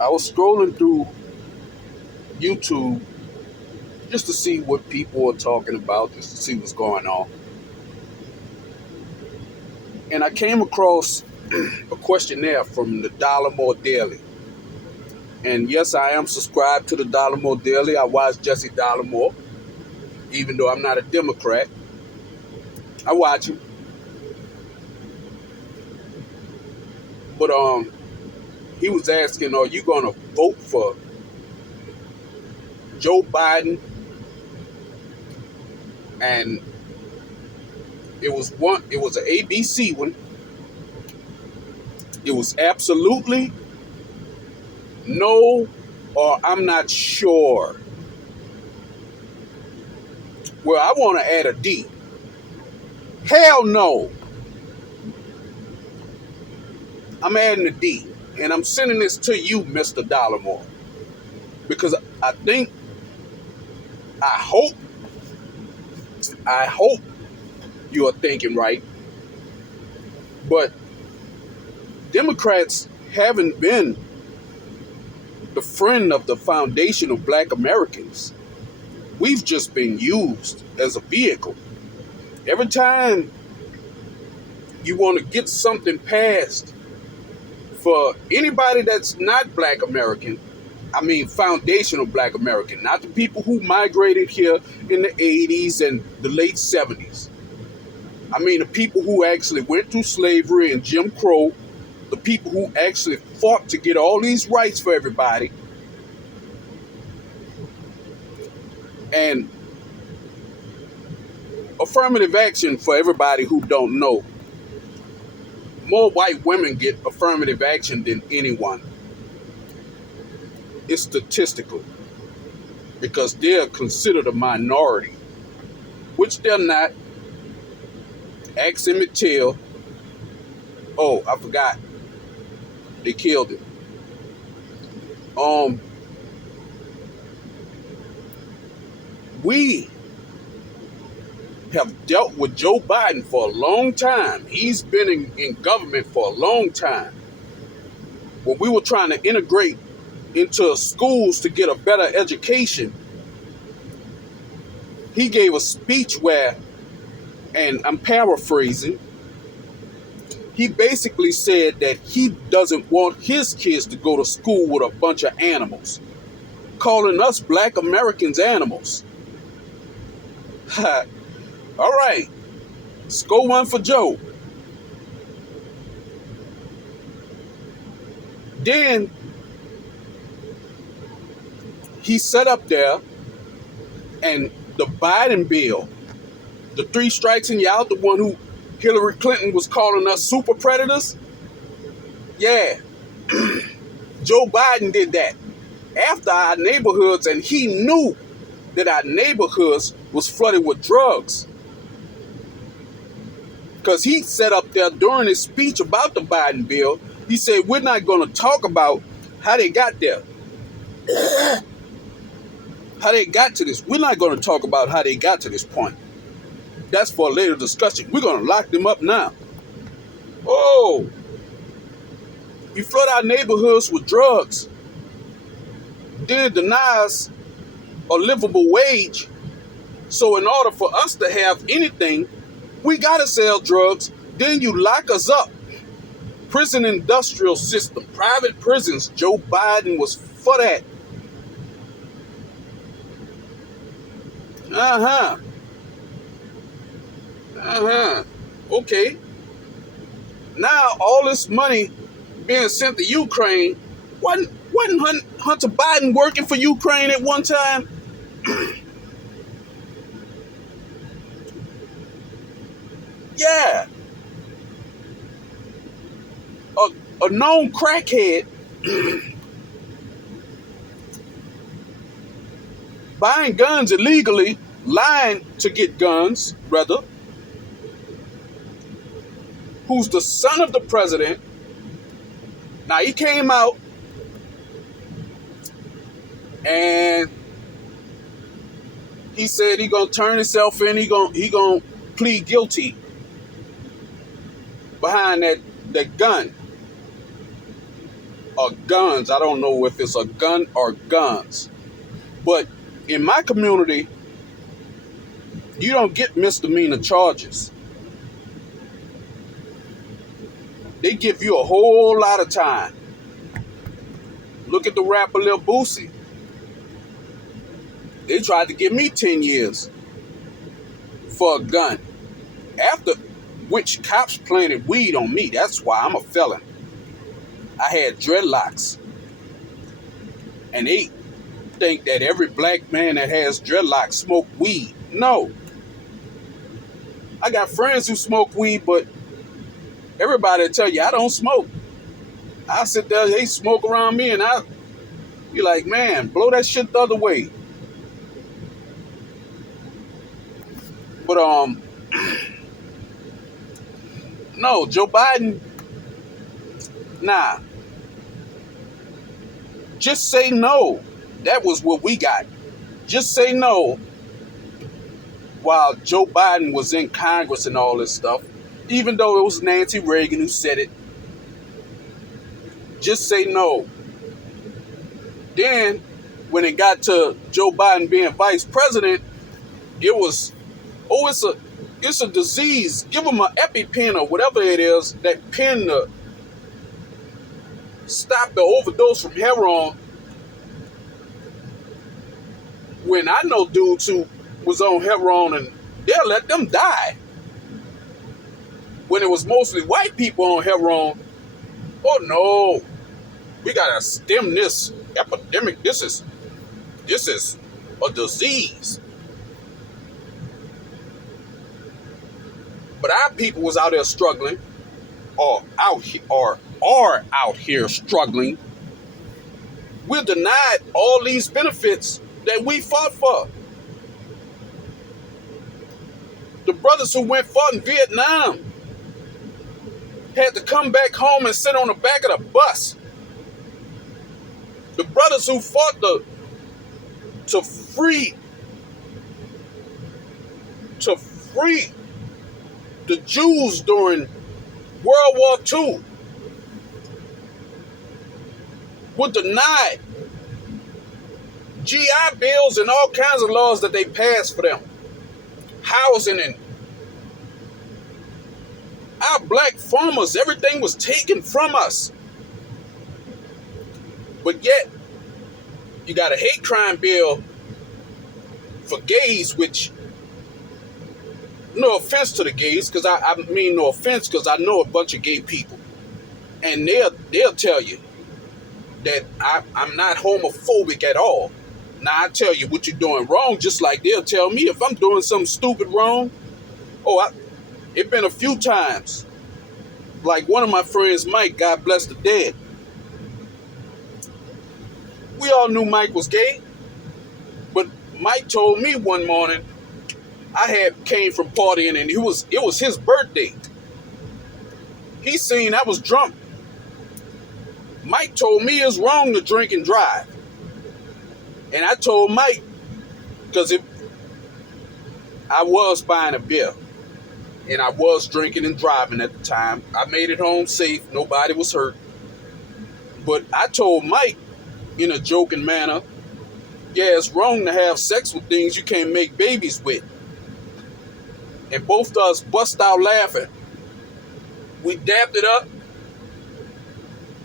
I was scrolling through YouTube just to see what people are talking about, just to see what's going on. And I came across a questionnaire from the Dollar Daily. And yes, I am subscribed to the Dollar Daily. I watch Jesse Dollar, even though I'm not a Democrat. I watch him. But he was asking, are you gonna vote for Joe Biden? And it was an ABC one. It was absolutely no, or I'm not sure. Well, I want to add a D. Hell no. I'm adding a D. And I'm sending this to you, Mr. Dollarmore. Because I think, I hope you are thinking right. But Democrats haven't been the friend of the foundation of Black Americans. We've just been used as a vehicle. Every time you want to get something passed for anybody that's not Black American, I mean foundational Black American, not the people who migrated here in the 80s and the late 70s. I mean the people who actually went through slavery and Jim Crow, the people who actually fought to get all these rights for everybody. And affirmative action, for everybody who don't know, more white women get affirmative action than anyone. It's statistical because they're considered a minority, which they're not. Ask Emmett Till. Oh, I forgot. They killed him. We have dealt with Joe Biden for a long time. He's been in government for a long time. When we were trying to integrate into schools to get a better education, he gave a speech where, and I'm paraphrasing, he basically said that he doesn't want his kids to go to school with a bunch of animals, calling us Black Americans animals. All right, score one for Joe. Then he sat up there and the Biden bill, the 3 strikes and you're out, the one who Hillary Clinton was calling us super predators. Yeah, Joe Biden did that after our neighborhoods, and he knew that our neighborhoods was flooded with drugs. Because he sat up there during his speech about the Biden bill, he said, we're not going to talk about how they got there. How they got to this. We're not going to talk about how they got to this point. That's for a later discussion. We're going to lock them up now. Oh, you flood our neighborhoods with drugs. Then deny us a livable wage. So in order for us to have anything, we got to sell drugs. Then you lock us up. Prison industrial system, private prisons. Joe Biden was for that. Okay. Now all this money being sent to Ukraine, wasn't Hunter Biden working for Ukraine at one time? Yeah. A known crackhead buying guns illegally, lying to get guns, rather, who's the son of the president. Now he came out and he said he gonna turn himself in, he gonna plead guilty behind that gun. guns. I don't know if it's a gun or guns. But in my community, you don't get misdemeanor charges. They give you a whole lot of time. Look at the rapper Lil Boosie. They tried to give me 10 years for a gun. After which cops planted weed on me. That's why I'm a felon. I had dreadlocks. And they think that every black man that has dreadlocks smoke weed. No. I got friends who smoke weed, but everybody tell you I don't smoke. I sit there, they smoke around me, and I be like, man, blow that shit the other way. But no, Joe Biden, nah. Just say no. That was what we got. Just say no while Joe Biden was in Congress and all this stuff. Even though it was Nancy Reagan who said it. Just say no. Then, when it got to Joe Biden being vice president, it was, oh, it's a disease. Give them an EpiPen or whatever it is, that pen to stop the overdose from heroin. When I know dudes who was on heroin and they'll let them die. When it was mostly white people on heroin, oh no, we gotta stem this epidemic. This is a disease. But our people was out there struggling, or are out here struggling. We're denied all these benefits that we fought for. The brothers who fought in Vietnam had to come back home and sit on the back of the bus. The brothers who fought to free the Jews during World War II were denied GI bills and all kinds of laws that they passed for them. Housing, and our black farmers, everything was taken from us. But yet, you got a hate crime bill for gays, which, no offense to the gays, because I mean no offense, because I know a bunch of gay people. And they'll tell you that I'm not homophobic at all. Now, I tell you what you're doing wrong, just like they'll tell me if I'm doing something stupid wrong. Oh, it's been a few times. Like one of my friends, Mike, God bless the dead. We all knew Mike was gay. But Mike told me one morning, I came from partying and it was his birthday. He seen I was drunk. Mike told me it's wrong to drink and drive. And I told Mike, because I was buying a beer and I was drinking and driving at the time. I made it home safe. Nobody was hurt. But I told Mike in a joking manner, yeah, it's wrong to have sex with things you can't make babies with. And both of us bust out laughing. We dapped it up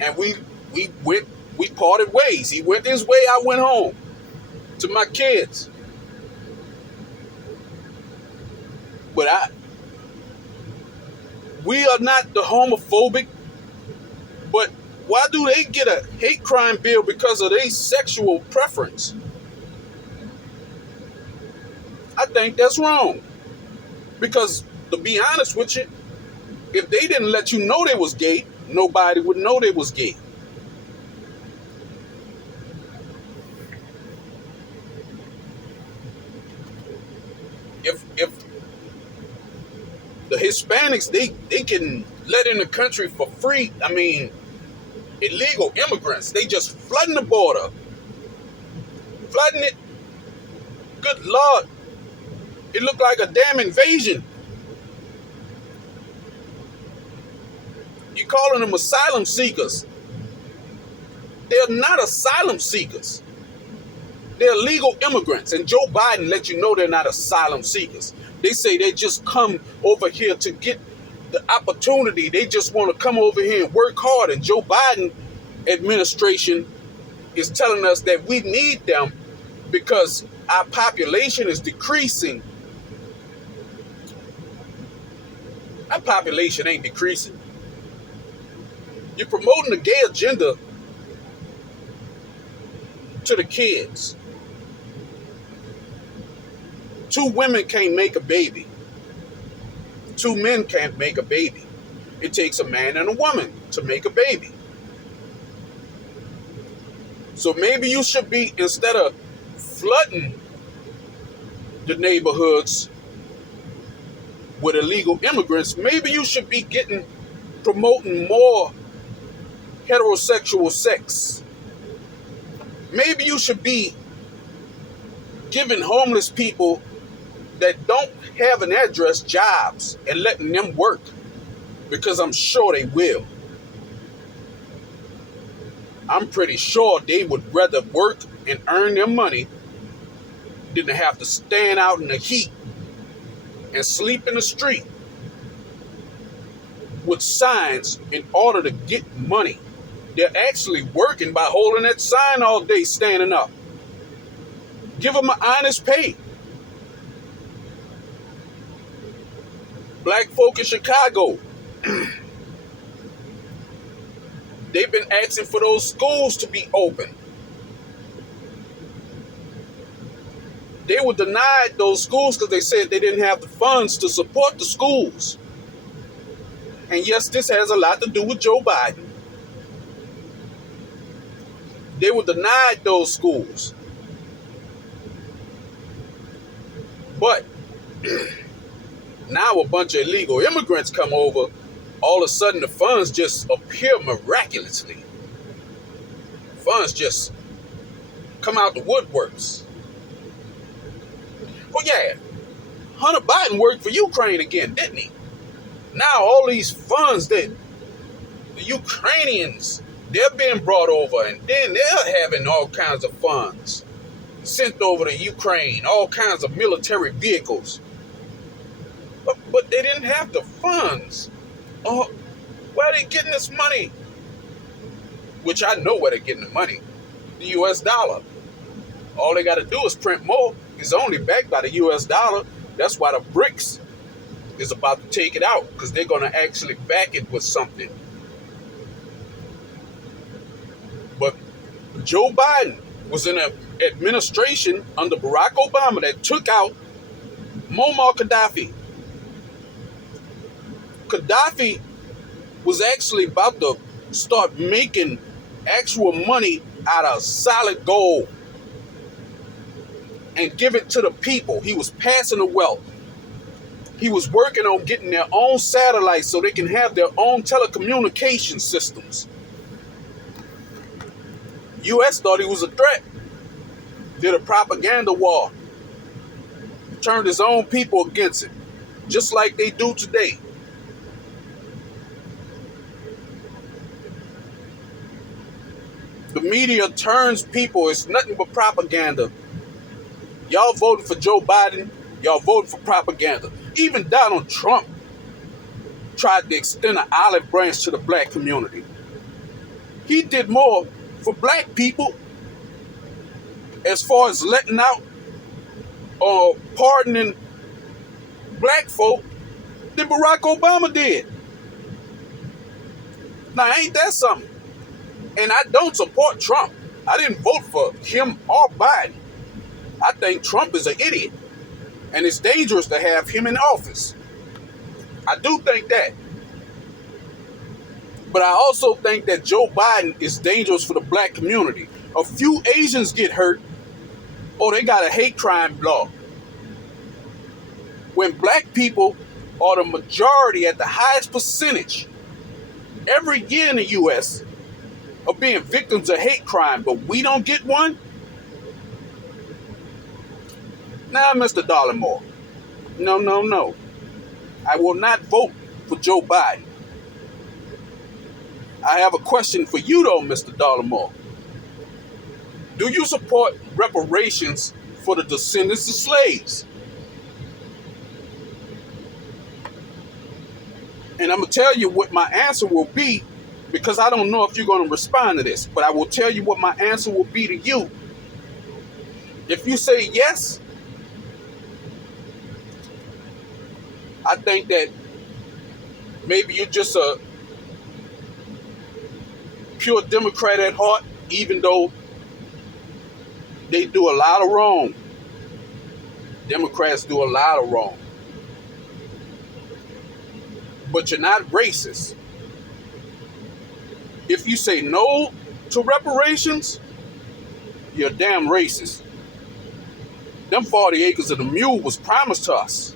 and we parted ways. He went his way, I went home to my kids. But we are not the homophobic, but why do they get a hate crime bill because of their sexual preference? I think that's wrong. Because to be honest with you, if they didn't let you know they was gay, nobody would know they was gay. If the Hispanics, they can let in the country for free. I mean, illegal immigrants, they just flooding the border. Flooding it. Good Lord. It looked like a damn invasion. You calling them asylum seekers. They're not asylum seekers. They're legal immigrants. And Joe Biden let you know they're not asylum seekers. They say they just come over here to get the opportunity. They just want to come over here and work hard. And Joe Biden administration is telling us that we need them because our population is decreasing. Our population ain't decreasing. You're promoting the gay agenda to the kids. 2 women can't make a baby. 2 men can't make a baby. It takes a man and a woman to make a baby. So maybe you should be, instead of flooding the neighborhoods with illegal immigrants, maybe you should be promoting more heterosexual sex. Maybe you should be giving homeless people that don't have an address jobs and letting them work, because I'm sure they will. I'm pretty sure they would rather work and earn their money than to have to stand out in the heat and sleep in the street with signs in order to get money. They're actually working by holding that sign all day, standing up. Give them an honest pay. Black folk in Chicago, they've been asking for those schools to be open. They were denied those schools because they said they didn't have the funds to support the schools. And yes, this has a lot to do with Joe Biden. They were denied those schools. But now a bunch of illegal immigrants come over. All of a sudden, the funds just appear miraculously. Funds just come out the woodworks. Well, yeah, Hunter Biden worked for Ukraine again, didn't he? Now all these funds that the Ukrainians, they're being brought over, and then they're having all kinds of funds sent over to Ukraine, all kinds of military vehicles. But they didn't have the funds. Oh, where are they getting this money? Which I know where they're getting the money. The US dollar. All they got to do is print more. It's only backed by the US dollar. That's why the BRICS is about to take it out, because they're going to actually back it with something. But Joe Biden was in an administration under Barack Obama that took out Muammar Gaddafi. Gaddafi was actually about to start making actual money out of solid gold and give it to the people. He was passing the wealth. He was working on getting their own satellites so they can have their own telecommunication systems. U.S. thought he was a threat. Did a propaganda war. Turned his own people against him, just like they do today. The media turns people. It's nothing but propaganda. Y'all voted for Joe Biden. Y'all voted for propaganda. Even Donald Trump tried to extend an olive branch to the black community. He did more for black people as far as letting out or pardoning black folk than Barack Obama did. Now, ain't that something? And I don't support Trump. I didn't vote for him or Biden. I think Trump is an idiot. And it's dangerous to have him in office. I do think that. But I also think that Joe Biden is dangerous for the black community. A few Asians get hurt, or they got a hate crime law. When black people are the majority at the highest percentage every year in the U.S. of being victims of hate crime, but we don't get one? Now, Mr. Dollemore, no. I will not vote for Joe Biden. I have a question for you, though, Mr. Dollemore. Do you support reparations for the descendants of slaves? And I'm going to tell you what my answer will be, because I don't know if you're going to respond to this, but I will tell you what my answer will be to you. If you say yes, I think that maybe you're just a pure Democrat at heart, even though they do a lot of wrong. Democrats do a lot of wrong. But you're not racist. If you say no to reparations, you're damn racist. Them 40 acres of the mule was promised to us.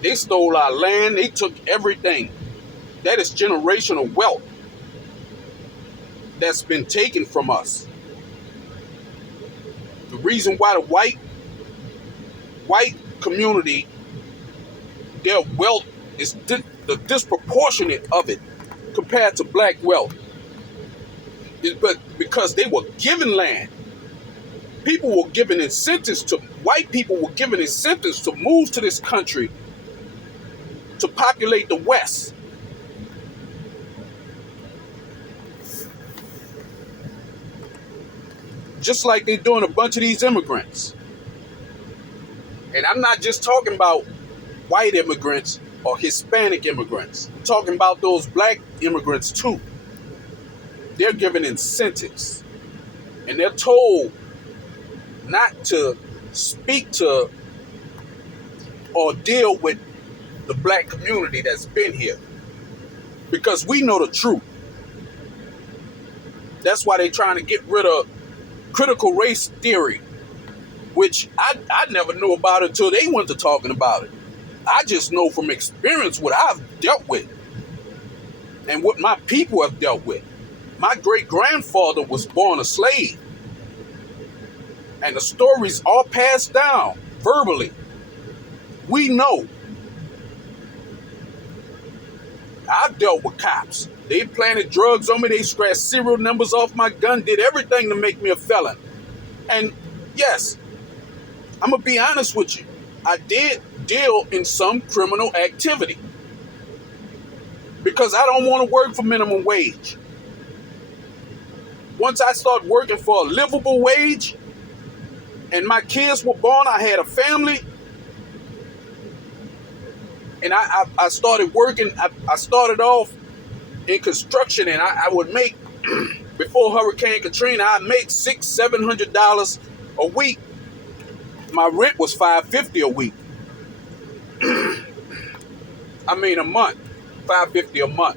They stole our land. They took everything. That is generational wealth that's been taken from us. The reason why the white community, their wealth is the disproportionate of it compared to black wealth. But because they were given land. People were given incentives to, white people were given incentives to move to this country to populate the West. Just like they're doing a bunch of these immigrants. And I'm not just talking about white immigrants or Hispanic immigrants. I'm talking about those black immigrants too. They're given incentives. And they're told not to speak to or deal with the black community that's been here. Because we know the truth. That's why they're trying to get rid of critical race theory, which I never knew about until they went to talking about it. I just know from experience what I've dealt with and what my people have dealt with. My great-grandfather was born a slave. And the stories all passed down verbally. We know. I've dealt with cops. They planted drugs on me. They scratched serial numbers off my gun, did everything to make me a felon. And yes, I'm going to be honest with you. I did deal in some criminal activity because I don't want to work for minimum wage. Once I started working for a livable wage and my kids were born, I had a family, and I started working. I started off in construction, and I would make, before Hurricane Katrina, I'd make $600-700 a week. My rent was $550 a week. I mean a month. $550 a month.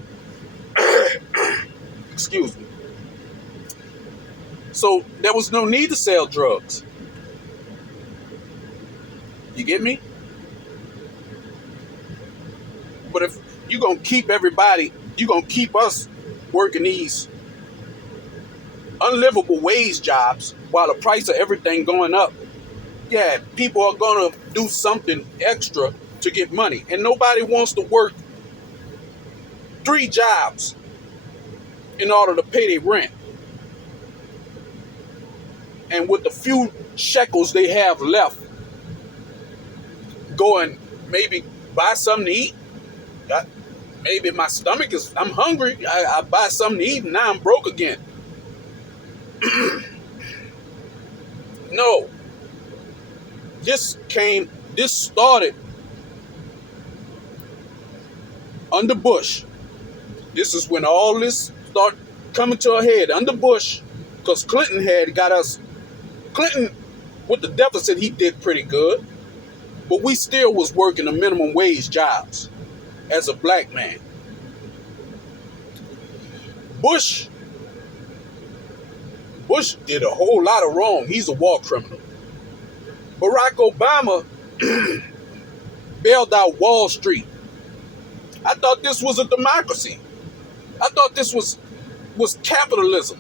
Excuse me. So there was no need to sell drugs. You get me? But if you're going to keep everybody, you're going to keep us working these unlivable wage jobs while the price of everything going up, yeah, people are going to do something extra to get money. And nobody wants to work 3 jobs in order to pay their rent. And with the few shekels they have left, go and maybe buy something to eat. Maybe my stomach is, I'm hungry. I buy something to eat and now I'm broke again. No. This started under Bush. This is when all this started coming to a head under Bush, because Clinton had got us. Clinton, with the deficit, he did pretty good, but we still was working the minimum wage jobs as a black man. Bush did a whole lot of wrong. He's a war criminal. Barack Obama bailed out Wall Street. I thought this was a democracy. I thought this was capitalism.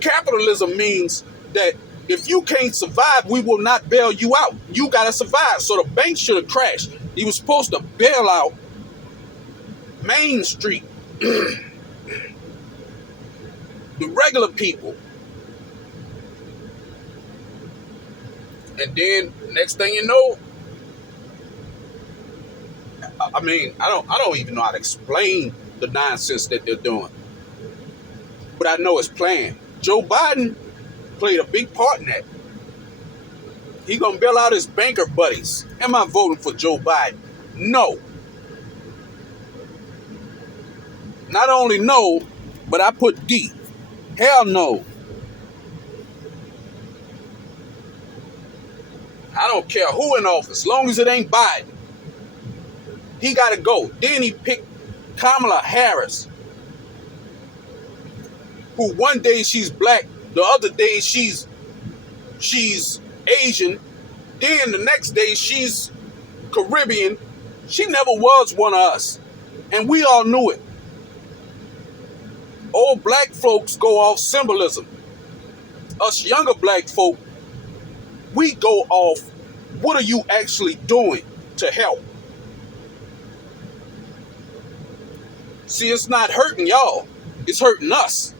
Capitalism means that if you can't survive, we will not bail you out. You got to survive. So the bank should have crashed. He was supposed to bail out Main Street, the regular people, And then next thing you know, I don't even know how to explain the nonsense that they're doing. But I know it's planned. Joe Biden played a big part in that. He gonna bail out his banker buddies. Am I voting for Joe Biden? No. Not only no, but I put D. Hell no. I don't care who in office, as long as it ain't Biden. He gotta go. Then he picked Kamala Harris, who one day she's black, the other day she's Asian, then the next day she's Caribbean. She never was one of us. And we all knew it. Old black folks go off symbolism. Us younger black folk, we go off, what are you actually doing to help? See, it's not hurting y'all. It's hurting us.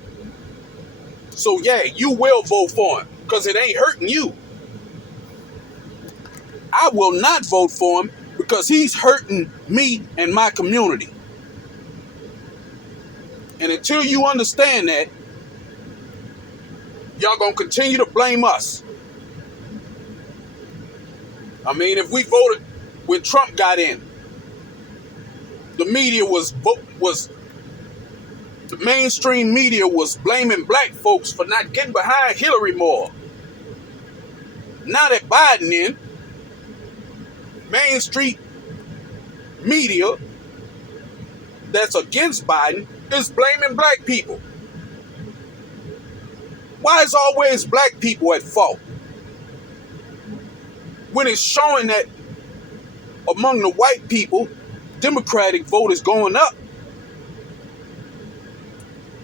So yeah, you will vote for him because it ain't hurting you. I will not vote for him because he's hurting me and my community. And until you understand that, y'all gonna continue to blame us. I mean, if we voted when Trump got in, the media the mainstream media was blaming black folks for not getting behind Hillary more. Now that Biden in, mainstream media that's against Biden is blaming black people. Why is always black people at fault? When it's showing that among the white people, Democratic vote is going up.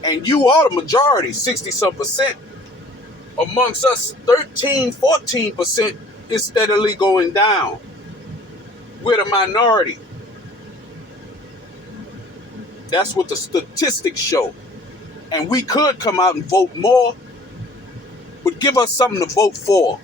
And you are the majority, 60-some%. Amongst us, 13-14% is steadily going down. We're the minority. That's what the statistics show. And we could come out and vote more, but give us something to vote for.